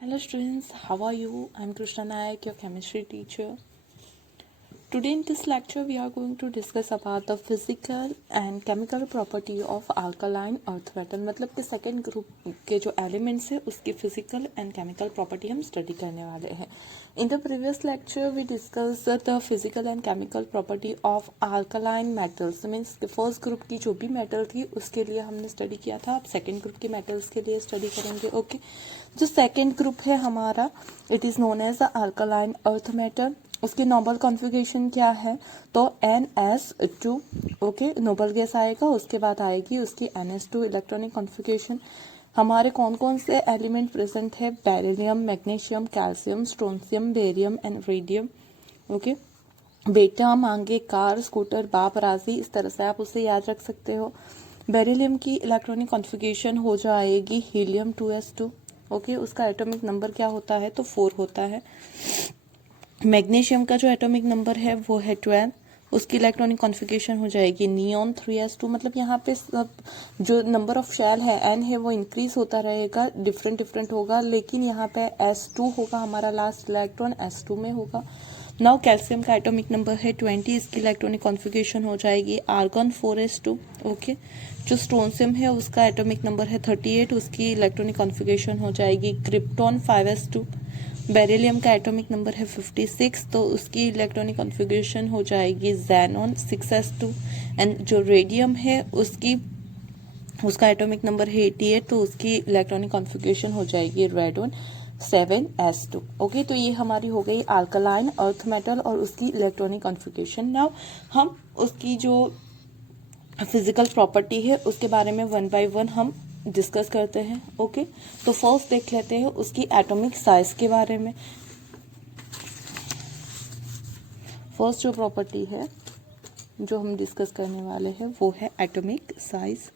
Hello students, how are you? I'm Krishna Nayak, your chemistry teacher. Today in this lecture we are going to discuss about the physical and chemical property of alkaline earth metal. मतलब कि second group के जो elements है उसकी physical and chemical property हम study करने वाले हैं. In the previous lecture we discuss the physical and chemical property of alkaline metals. Means first group की जो भी मेटल थी उसके लिए हमने स्टडी किया था. अब सेकेंड ग्रुप के मेटल्स के लिए स्टडी करेंगे. ओके, जो सेकेंड ग्रुप है हमारा, it is known as the alkaline earth metal. उसकी नोबल कॉन्फ़िगरेशन क्या है? तो NS2. ओके, नोबल गैस आएगा, उसके बाद आएगी उसकी NS2 इलेक्ट्रॉनिक कॉन्फ़िगरेशन. हमारे कौन कौन से एलिमेंट प्रेजेंट है? Beryllium, magnesium, calcium, strontium, barium and radium. Okay, बेटा, मांगे, कार, स्कूटर, बाप, राजी, इस तरह से आप उसे याद रख सकते हो. बेरिलियम की इलेक्ट्रॉनिक कॉन्फ़िगरेशन हो जाएगी हीलियम 2s2. ओके, उसका एटॉमिक नंबर क्या होता है? तो 4 होता है. मैग्नीशियम का जो एटॉमिक नंबर है वो है 12. उसकी इलेक्ट्रॉनिक कॉन्फ़िगरेशन हो जाएगी नियॉन 3s2. मतलब यहाँ पे सब जो नंबर ऑफ शेल है n है वो इंक्रीज होता रहेगा, डिफरेंट डिफरेंट होगा, लेकिन यहाँ पे s2 होगा, हमारा लास्ट इलेक्ट्रॉन s2 में होगा. नाउ कैल्शियम का एटॉमिक नंबर है 20. इसकी इलेक्ट्रॉनिक कॉन्फ़िगरेशन हो जाएगी आर्गन 4s2. ओके, जो स्ट्रोंशियम है उसका एटॉमिक नंबर है 38. उसकी इलेक्ट्रॉनिक कॉन्फ़िगरेशन हो जाएगी क्रिप्टॉन 5s2. बेरिलियम का एटॉमिक नंबर है 56, तो उसकी इलेक्ट्रॉनिक कॉन्फ़िगरेशन हो जाएगी ज़ैनॉन 6s2. एंड जो रेडियम है उसका एटॉमिक नंबर है 88, तो उसकी इलेक्ट्रॉनिक कॉन्फ़िगरेशन हो जाएगी रेडॉन 7s2. ओके, तो ये हमारी हो गई अल्कलाइन अर्थ मेटल और उसकी इलेक्ट्रॉनिक कॉन्फ़िगरेशन. नाउ हम उसकी जो फिजिकल प्रॉपर्टी है उसके बारे में वन बाय वन हम डिस्कस करते हैं. ओके, तो फर्स्ट देख लेते हैं उसकी एटॉमिक साइज के बारे में. फर्स्ट जो प्रॉपर्टी है जो हम डिस्कस करने वाले हैं वो है एटॉमिक साइज.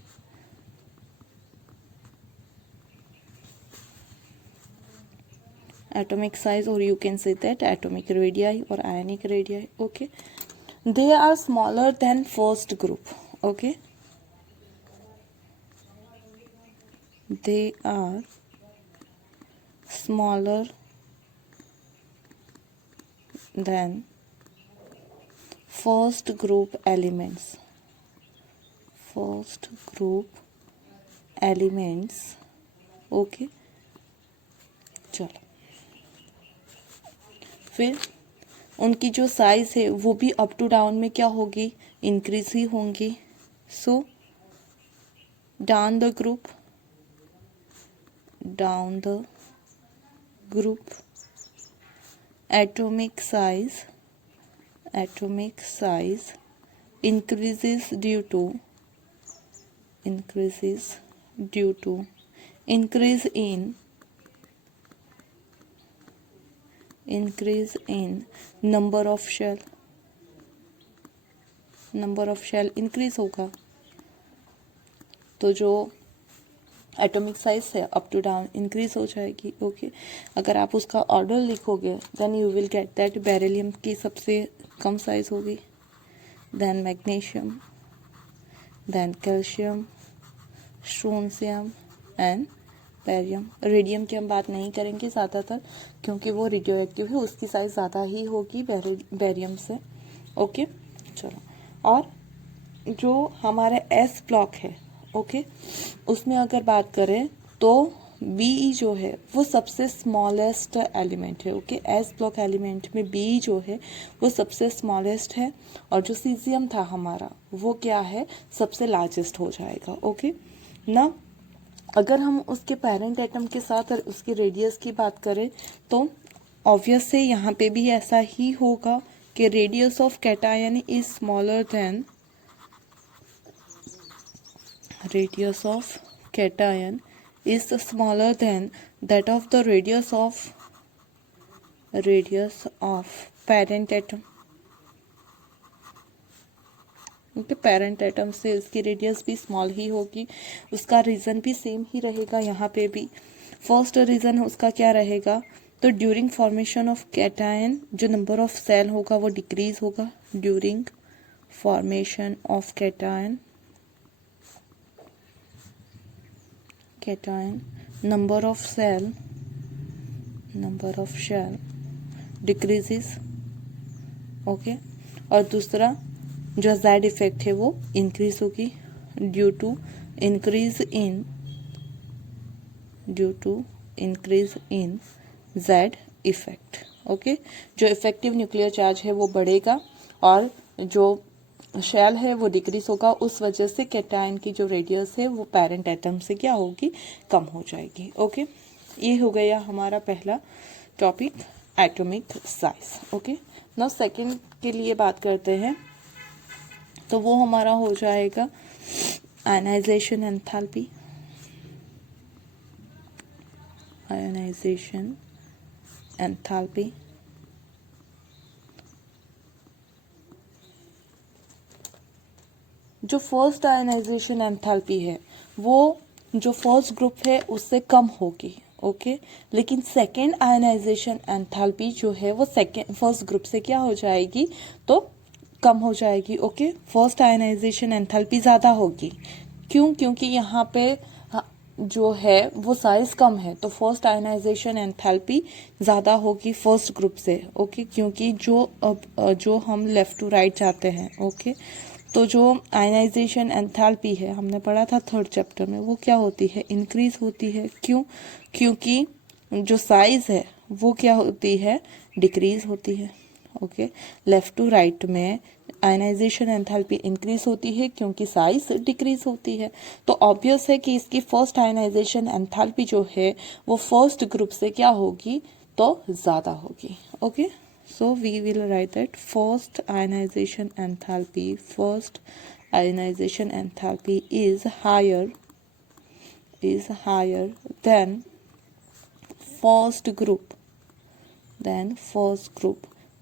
एटॉमिक साइज, और you can say that atomic radii और ionic radii. Okay, they are smaller than first group. Okay, they are smaller than first group elements. First group elements. Okay, चलो, फिर उनकी जो size है वो भी up to down में क्या होगी? इंक्रीज ही होंगी. So down the group atomic size increases due to increase in number of shell increase होगा, तो जो एटॉमिक साइज है अप टू डाउन इंक्रीज हो जाएगी. ओके, अगर आप उसका ऑर्डर लिखोगे then you will get that beryllium की सबसे कम साइज होगी, then magnesium, then calcium, strontium and barium. Radium की हम बात नहीं करेंगे ज़्यादातर क्योंकि वो रेडियो एक्टिव है, उसकी साइज ज़्यादा ही होगी बेरियम से. ओके, चलो, और जो हमारा एस ब्लॉक है, ओके, उसमें अगर बात करें तो बी जो है वो सबसे स्मॉलेस्ट एलिमेंट है. ओके, एस ब्लॉक एलिमेंट में बी जो है वो सबसे स्मॉलेस्ट है, और जो सीजियम था हमारा वो क्या है? सबसे लार्जेस्ट हो जाएगा. ओके, ना अगर हम उसके पेरेंट एटम के साथ और उसकी रेडियस की बात करें तो ऑब्वियस से यहाँ पे भी ऐसा ही होगा कि radius of cation is smaller than radius of cation is smaller than that of the radius of parent atom. Okay, parent atom से इसकी रेडियस भी स्मॉल ही होगी. उसका रीज़न भी सेम ही रहेगा यहाँ पे भी. फर्स्ट रीज़न उसका क्या रहेगा? तो ड्यूरिंग फॉर्मेशन ऑफ कैटायन जो नंबर ऑफ सेल होगा वो डिक्रीज होगा. ड्यूरिंग फॉर्मेशन ऑफ कैटायन number of cell number of shell decreases, okay. और दूसरा जो जेड इफेक्ट है वो इंक्रीज होगी due to increase in Z effect, okay. जो इफेक्टिव न्यूक्लियर चार्ज है वो बढ़ेगा और जो शेल है वो डिक्रीज होगा, उस वजह से कैटायन की जो रेडियस है वो पेरेंट एटम से क्या होगी, कम हो जाएगी, ओके। ये हो गया हमारा पहला topic atomic size, okay. Now second के लिए बात करते हैं, तो वो हमारा हो जाएगा आयनाइजेशन एंथैल्पी। आयनाइजेशन एंथैल्पी जो फर्स्ट आयनाइजेशन एंथैल्पी है वो जो फर्स्ट ग्रुप है उससे कम होगी, ओके। लेकिन सेकेंड आयनाइजेशन एंथैल्पी जो है वो फर्स्ट ग्रुप से क्या हो जाएगी, तो कम हो जाएगी, ओके। फर्स्ट आयनाइजेशन एंथैल्पी ज़्यादा होगी, क्यों, क्योंकि यहाँ पे जो है वो साइज कम है, तो फर्स्ट आयनाइजेशन एंथैल्पी ज़्यादा होगी फर्स्ट ग्रुप से, ओके। क्योंकि जो हम लेफ्ट टू राइट जाते हैं, ओके, तो जो आयनाइजेशन एंथैल्पी है हमने पढ़ा था थर्ड चैप्टर में, वो क्या होती है, इंक्रीज होती है, क्यों, क्योंकि जो साइज है वो क्या होती है, डिक्रीज होती है, ओके। लेफ्ट टू राइट में आयनाइजेशन एंथैल्पी इंक्रीज होती है क्योंकि साइज डिक्रीज होती है, तो ऑब्वियस है कि इसकी फर्स्ट आयनाइजेशन एंथैल्पी जो है वो फर्स्ट ग्रुप से क्या होगी, तो ज़्यादा होगी, okay. So we will write that first ionization enthalpy is higher than first group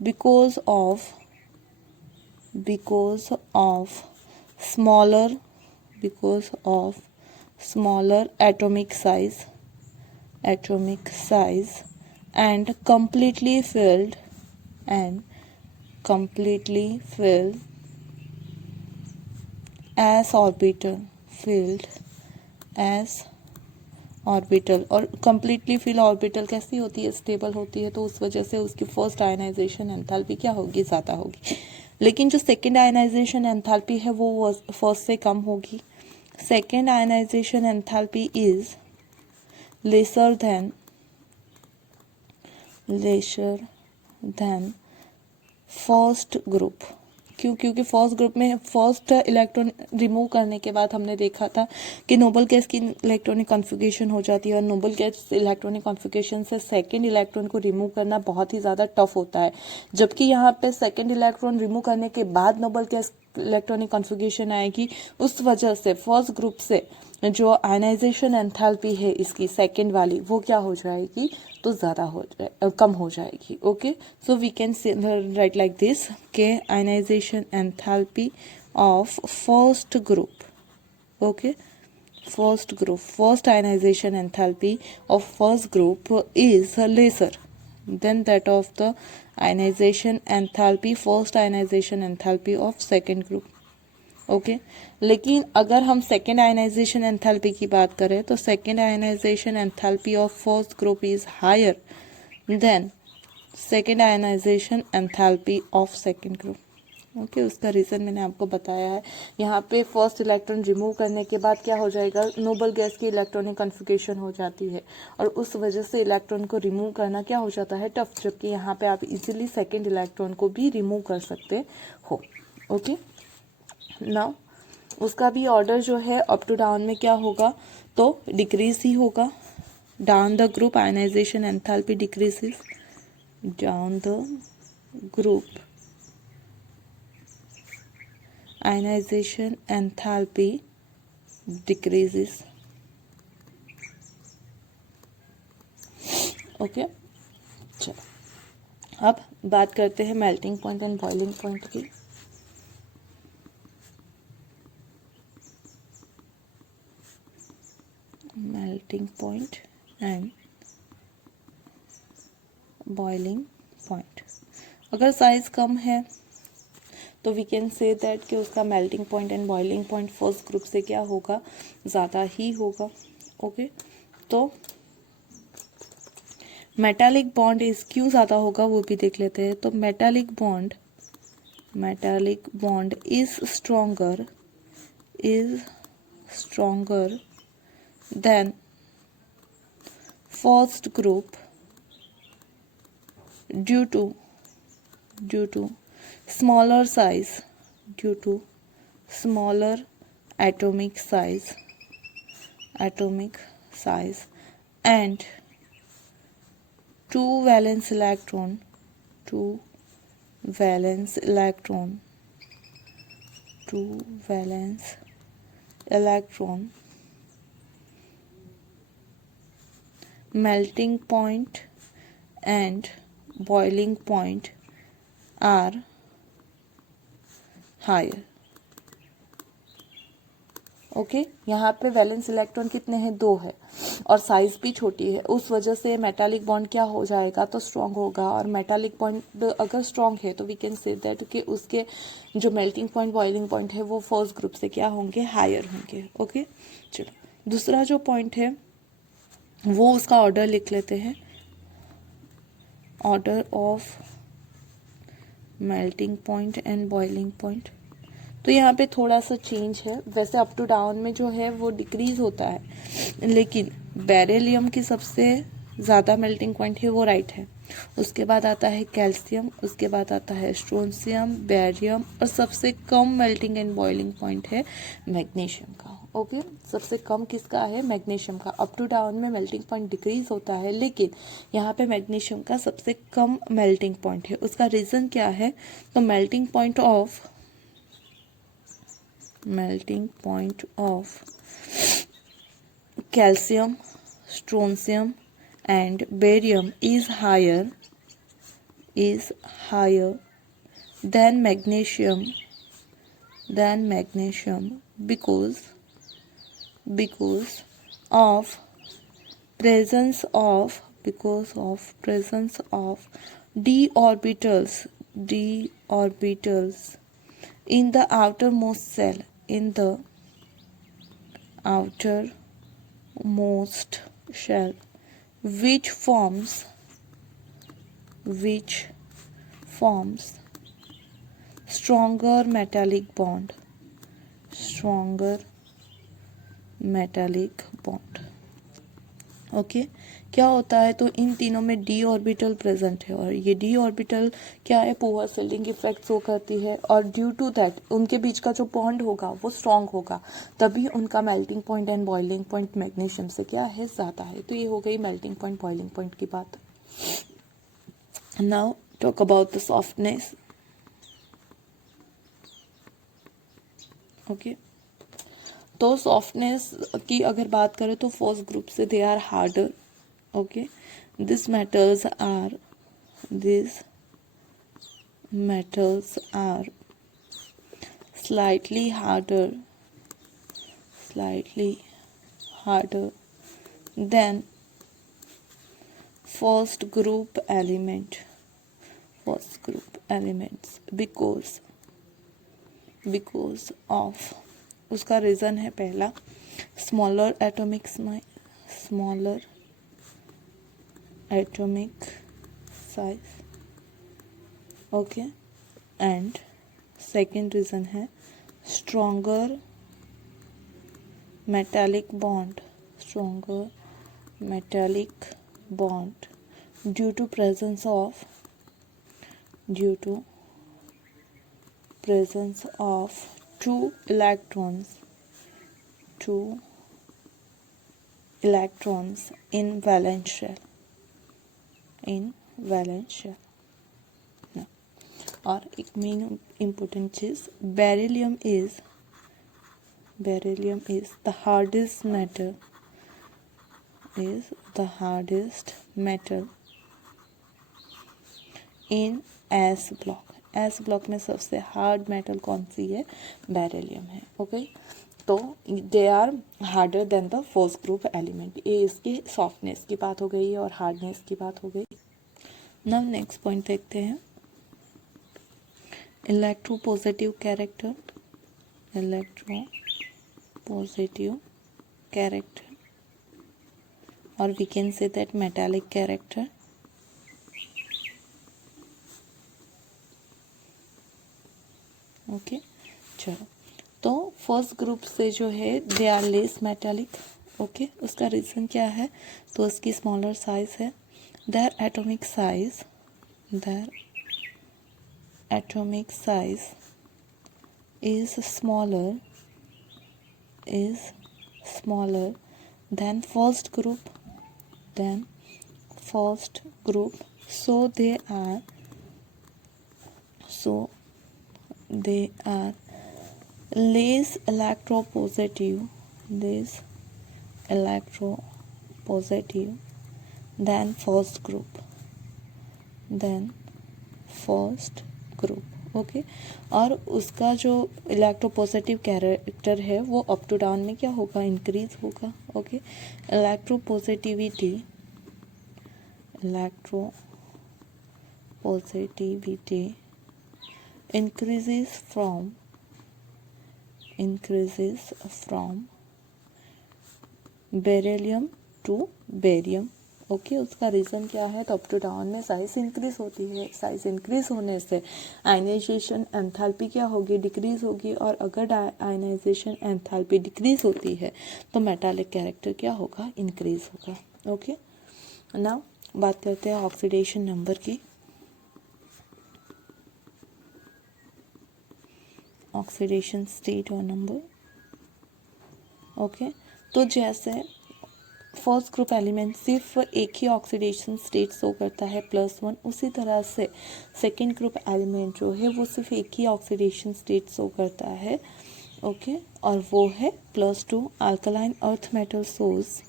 because of smaller atomic size and completely filled as orbital. और completely fill ऑर्बिटल कैसी होती है, स्टेबल होती है, तो उस वजह से उसकी फर्स्ट आयनाइजेशन एंथैल्पी क्या होगी, ज़्यादा होगी। लेकिन जो सेकेंड आयनाइजेशन एंथैल्पी है वो फर्स्ट से कम होगी। Second ionization enthalpy is lesser than first group, क्यों, क्योंकि फर्स्ट ग्रुप में फर्स्ट इलेक्ट्रॉन रिमूव करने के बाद हमने देखा था कि नोबल गैस की इलेक्ट्रॉनिक कॉन्फ़िगरेशन हो जाती है, और नोबल गैस इलेक्ट्रॉनिक कॉन्फ़िगरेशन से सेकंड इलेक्ट्रॉन को रिमूव करना बहुत ही ज़्यादा टफ होता है, जबकि यहाँ पे सेकंड इलेक्ट्रॉन रिमूव करने के बाद नोबल गैस इलेक्ट्रॉनिक कॉन्फ़िगरेशन आएगी, उस वजह से फर्स्ट ग्रुप से जो आयनाइजेशन एंथैल्पी है इसकी सेकंड वाली वो क्या हो जाएगी, तो ज़्यादा कम हो जाएगी, okay. So we can write like this के ionization enthalpy of first group, okay, first ionization enthalpy of first group is lesser than that of the ionization enthalpy first ionization enthalpy of second group, okay. लेकिन अगर हम second ionization enthalpy की बात करें तो second ionization enthalpy of first group is higher than second ionization enthalpy of second group, okay. उसका reason मैंने आपको बताया है। यहाँ पे फर्स्ट इलेक्ट्रॉन रिमूव करने के बाद क्या हो जाएगा, नोबल गैस की इलेक्ट्रॉनिक कॉन्फ़िगरेशन हो जाती है, और उस वजह से इलेक्ट्रॉन को रिमूव करना क्या हो जाता है, टफ, जबकि यहाँ पे आप इजीली सेकेंड इलेक्ट्रॉन को भी रिमूव कर सकते हो, ओके। नाउ उसका भी ऑर्डर जो है अप टू डाउन में क्या होगा, तो डिक्रीज ही होगा। Down the group ionization enthalpy decreases, down the group ionization enthalpy decreases, okay. चलो अब बात करते हैं melting point and boiling point की। Melting point and boiling point, अगर साइज कम है तो वी कैन से दैट कि उसका melting point and boiling point first group से क्या होगा, ज़्यादा ही होगा, ओके। तो मेटालिक बॉन्ड इज क्यों ज़्यादा होगा वो भी देख लेते हैं। तो metallic bond is stronger than first group due to smaller size, due to smaller atomic size and two valence electron melting point and boiling point are higher. Okay यहाँ पे वैलेंस इलेक्ट्रॉन कितने हैं, 2 है और साइज भी छोटी है, उस वजह से मेटालिक बॉन्ड क्या हो जाएगा, तो स्ट्रांग होगा। और मेटालिक बॉन्ड अगर स्ट्रांग है तो वी कैन से दैट कि उसके जो मेल्टिंग पॉइंट बॉइलिंग पॉइंट है वो फर्स्ट ग्रुप से क्या होंगे, हायर होंगे। ओके चलो दूसरा जो पॉइंट है वो उसका ऑर्डर लिख लेते हैं, order of melting point and boiling point. तो यहाँ पे थोड़ा सा चेंज है, वैसे अप टू डाउन में जो है वो डिक्रीज होता है, लेकिन बेरिलियम की सबसे ज़्यादा मेल्टिंग पॉइंट है वो राइट है, उसके बाद आता है कैल्शियम, उसके बाद आता है स्ट्रोंशियम, बेरियम और सबसे कम मेल्टिंग एंड बॉइलिंग पॉइंट है मैग्नीशियम का। ओके सबसे कम किसका है, मैग्नीशियम का। अप टू डाउन में मेल्टिंग पॉइंट डिक्रीज होता है, लेकिन यहाँ पे मैग्नीशियम का सबसे कम मेल्टिंग पॉइंट है। उसका रीज़न क्या है, तो melting point of calcium, strontium and barium is higher than magnesium because of presence of d orbitals in the outermost shell, which forms stronger metallic bond. Okay क्या होता है, तो इन तीनों में डी ऑर्बिटल प्रेजेंट है और ये डी ऑर्बिटल क्या है, पुअर सेल्डिंग इफेक्ट शो करती है और ड्यू टू दैट उनके बीच का जो बॉन्ड होगा वो स्ट्रांग होगा, तभी उनका melting point and boiling point magnesium से क्या है, ज़्यादा है। तो ये हो गई मेल्टिंग पॉइंट बॉइलिंग पॉइंट की बात। Now talk about the softness. Okay तो सॉफ्टनेस की अगर बात करें तो फर्स्ट ग्रुप से they are harder. Okay this metals are slightly harder than first group elements because of उसका रीज़न है पहला smaller atomic size. Okay and second reason है stronger metallic bond due to presence of two electrons in valence shell. और एक main important चीज, beryllium is the hardest metal in S block में सबसे hard metal कौन सी है, beryllium है। Okay तो they are harder than the first group element. ये इसकी सॉफ्टनेस की बात हो गई और हार्डनेस की बात हो गई। नाउ नेक्स्ट पॉइंट देखते हैं, इलेक्ट्रोपॉजिटिव कैरेक्टर और we can say that metallic character. Okay चलो, तो फर्स्ट ग्रुप से जो है they are less metallic, okay उसका रीज़न क्या है, तो उसकी स्मॉलर साइज है, their atomic size is smaller than first group, so they are less electropositive than first group, okay और उसका जो इलेक्ट्रोपॉजिटिव कैरेक्टर है वो अप टू डाउन में क्या होगा, इंक्रीज होगा, okay electropositivity increases from beryllium to barium, okay उसका रीज़न क्या है, तो अप टू डाउन में साइज इंक्रीज होती है, साइज इंक्रीज होने से आयनाइजेशन एंथैल्पी क्या होगी, डिक्रीज होगी, और अगर आयनाइजेशन एंथैल्पी डिक्रीज होती है तो मेटालिक कैरेक्टर क्या होगा, इंक्रीज होगा, ओके नाउ बात करते हैं ऑक्सीडेशन नंबर की। ऑक्सीडेशन स्टेट और नंबर, ओके तो जैसे फर्स्ट ग्रुप एलिमेंट सिर्फ एक ही ऑक्सीडेशन स्टेट शो करता है +1, उसी तरह से सेकेंड ग्रुप एलिमेंट जो है वो सिर्फ एक ही ऑक्सीडेशन स्टेट शो करता है, ओके और वो है +2 alkaline earth metal source,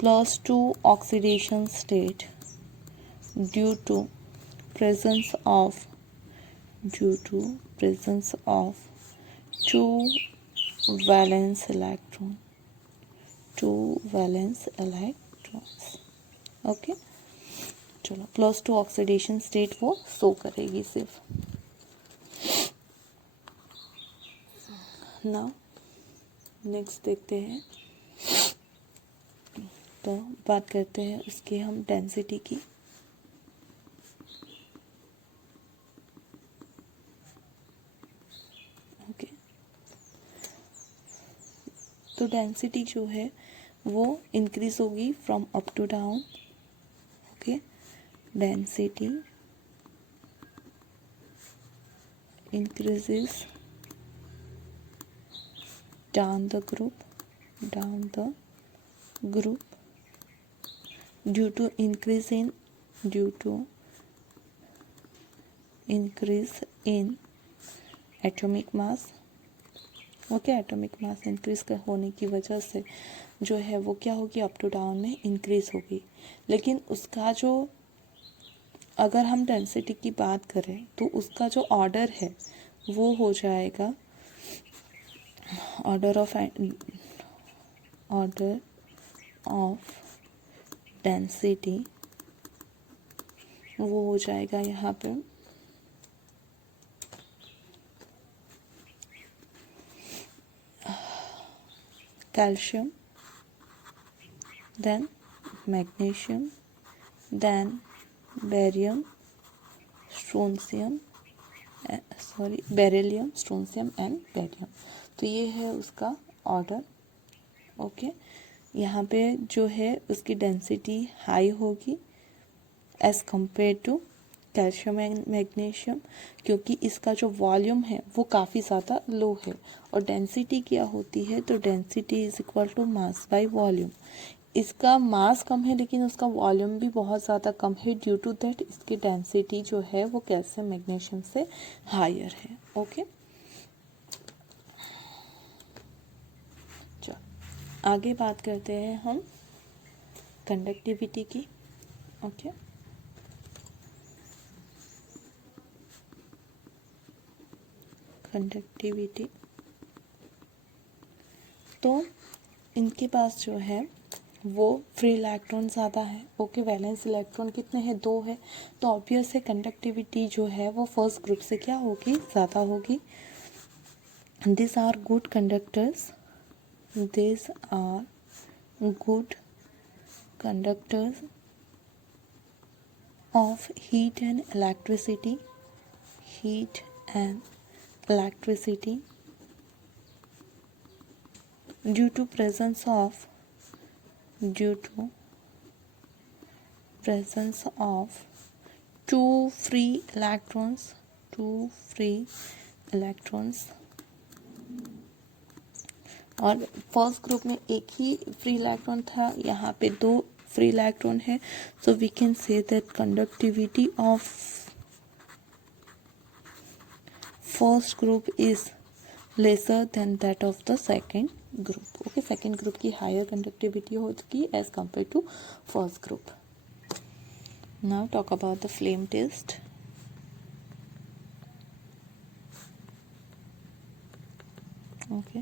+2 oxidation state due to presence of two valence electrons, okay चलो +2 ऑक्सीडेशन स्टेट वो शो करेगी सिर्फ। नाउ नेक्स्ट देखते हैं, तो बात करते हैं उसकी हम डेंसिटी की। ओके तो डेंसिटी जो है वो इंक्रीज होगी from up to down, okay density increases down the group due to increase in atomic mass, okay atomic mass increase होने की वजह से जो है वो क्या होगी, अप टू डाउन में इंक्रीज होगी, लेकिन उसका जो अगर हम डेंसिटी की बात करें तो उसका जो ऑर्डर है वो हो जाएगा ऑर्डर ऑफ डेंसिटी, वो हो जाएगा यहाँ पे calcium, then magnesium, then beryllium, strontium and barium, तो ये है उसका ऑर्डर, ओके यहाँ पे जो है उसकी डेंसिटी हाई होगी as compare to calcium and magnesium, क्योंकि इसका जो वॉल्यूम है वो काफ़ी ज़्यादा लो है, और डेंसिटी क्या होती है, तो density is equal to mass by volume, इसका मास कम है लेकिन उसका वॉल्यूम भी बहुत ज़्यादा कम है, ड्यू टू दैट इसकी डेंसिटी जो है वो कैल्शियम मैग्नीशियम से हायर है, ओके चलो आगे बात करते हैं हम कंडक्टिविटी की, ओके कंडक्टिविटी, तो इनके पास जो है वो फ्री इलेक्ट्रॉन ज़्यादा है, ओके वैलेंस इलेक्ट्रॉन कितने हैं, 2 है, तो ऑब्वियस है कंडक्टिविटी जो है वो फर्स्ट ग्रुप से क्या होगी, ज़्यादा होगी। This are good conductors good conductors of heat and electricity due to presence of two free electrons और फर्स्ट ग्रुप में एक ही फ्री इलेक्ट्रॉन था, यहाँ पे दो फ्री इलेक्ट्रॉन है, so we can say that conductivity of first group is lesser than that of the second group. Okay, second group की higher conductivity होगी as compare to first group. Now talk about the flame test. Okay,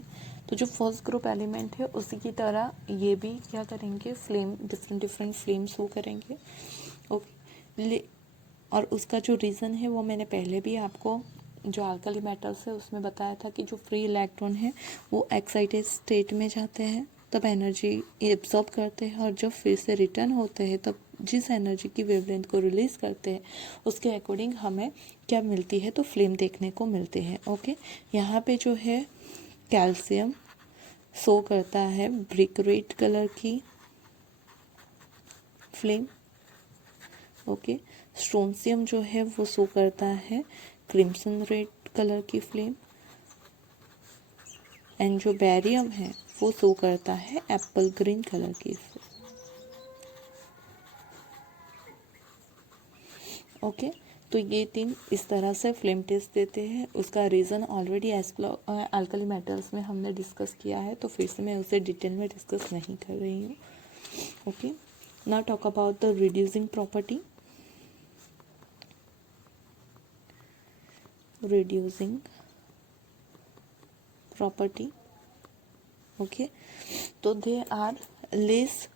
तो जो first group element है उसी की तरह ये भी क्या करेंगे, फ्लेम डिफरेंट फ्लेम शो करेंगे. ओके, और उसका जो रीज़न है वो मैंने पहले भी आपको जो अल्कली मेटल्स है उसमें बताया था कि जो फ्री इलेक्ट्रॉन है वो एक्साइटेड स्टेट में जाते हैं तब एनर्जी एब्जॉर्ब करते हैं, और जब फिर से रिटर्न होते हैं तब जिस एनर्जी की वेवलेंथ को रिलीज करते हैं उसके अकॉर्डिंग हमें क्या मिलती है, तो फ्लेम देखने को मिलते हैं. ओके, यहाँ पे जो है कैल्शियम शो करता है ब्रिक रेड कलर की फ्लेम. ओके, स्ट्रोंसियम जो है वो शो करता है क्रिम्सन रेड कलर की फ्लेम, एंड जो बैरियम है वो शो करता है एप्पल ग्रीन कलर की फ्लेम. ओके, तो ये तीन इस तरह से फ्लेम टेस्ट देते हैं. उसका रीज़न ऑलरेडी अल्कली मेटल्स में हमने डिस्कस किया है, तो फिर से मैं उसे डिटेल में डिस्कस नहीं कर रही हूँ. Okay, now talk about the reducing property. Okay, तो they are less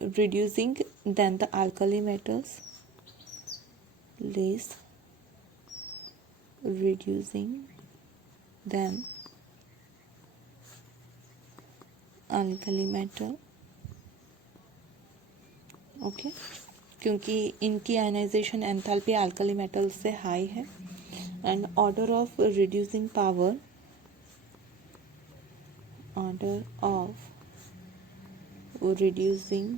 reducing than the alkali metals, less reducing than alkali metal. Okay, क्योंकि इनकी आयनाइजेशन एंथैल्पी अल्कली मेटल से हाई है. And order of reducing power, reducing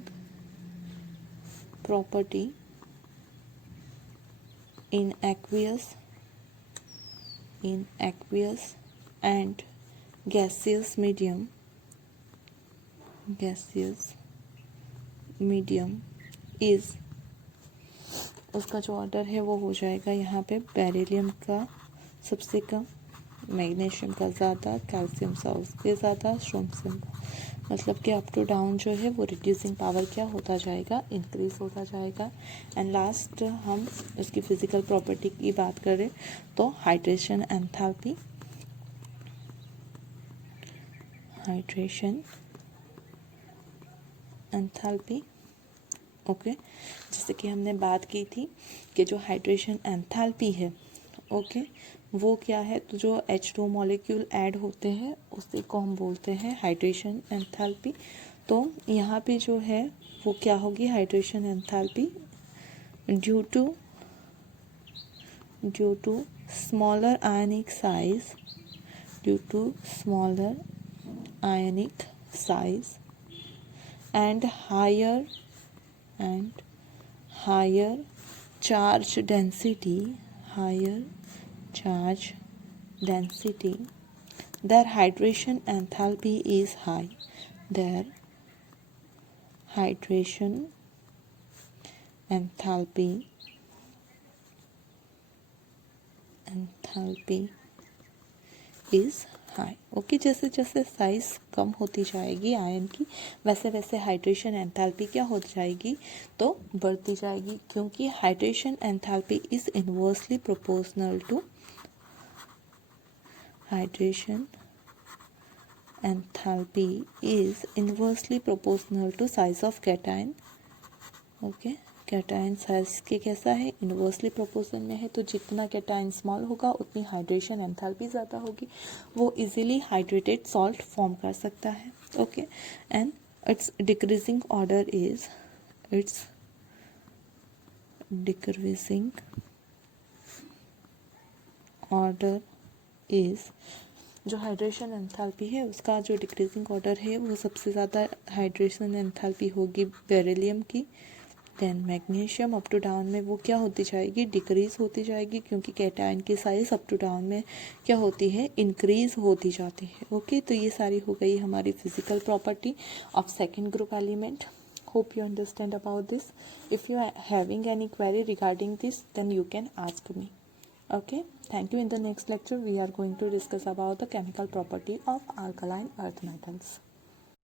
property in aqueous and gaseous medium is, उसका जो order है वो हो जाएगा यहाँ पे बेरिलियम का सबसे कम, मैग्नीशियम का ज़्यादा, कैल्शियम का उसके ज़्यादा, स्ट्रोंसियम का, मतलब कि अप टू डाउन जो है वो रिड्यूसिंग पावर क्या होता जाएगा, इंक्रीज होता जाएगा. एंड लास्ट हम इसकी फिजिकल प्रॉपर्टी की बात करें तो हाइड्रेशन एंथैल्पी. ओके, जैसे कि हमने बात की थी कि जो हाइड्रेशन एंथैल्पी है, ओके, वो क्या है, तो जो H2 मॉलिक्यूल ऐड होते हैं उसी को हम बोलते हैं हाइड्रेशन एंथैल्पी. तो यहाँ पे जो है वो क्या होगी, hydration enthalpy due to smaller ionic size and higher charge density, their hydration enthalpy is high. Their hydration enthalpy is high. Okay, जैसे जैसे साइज कम होती जाएगी आयन की, वैसे वैसे हाइड्रेशन एंथैल्पी क्या हो जाएगी, तो बढ़ती जाएगी, क्योंकि hydration enthalpy is inversely proportional to size of cation. Okay, cation size के कैसा है, इनवर्सली प्रोपोर्शन में है, तो जितना कैटायन स्मॉल होगा उतनी हाइड्रेशन एंथैल्पी ज़्यादा होगी, वो इजीली हाइड्रेटेड सॉल्ट फॉर्म कर सकता है. Okay, and its decreasing order is जो हाइड्रेशन एंथैल्पी है उसका जो डिक्रीजिंग ऑर्डर है वो सबसे ज़्यादा हाइड्रेशन एंथैल्पी होगी बेरिलियम की। Then magnesium up to down में वो क्या होती जाएगी, डिक्रीज होती जाएगी, क्योंकि कैटायन की साइज अप टू डाउन में क्या होती है, इंक्रीज होती जाती है। ओके, तो ये सारी हो गई हमारी physical property of second group element. Hope you understand about this. If you are having any query regarding this then you can ask me. Okay, thank you. In the next lecture we are going to discuss about the chemical property of alkaline earth metals.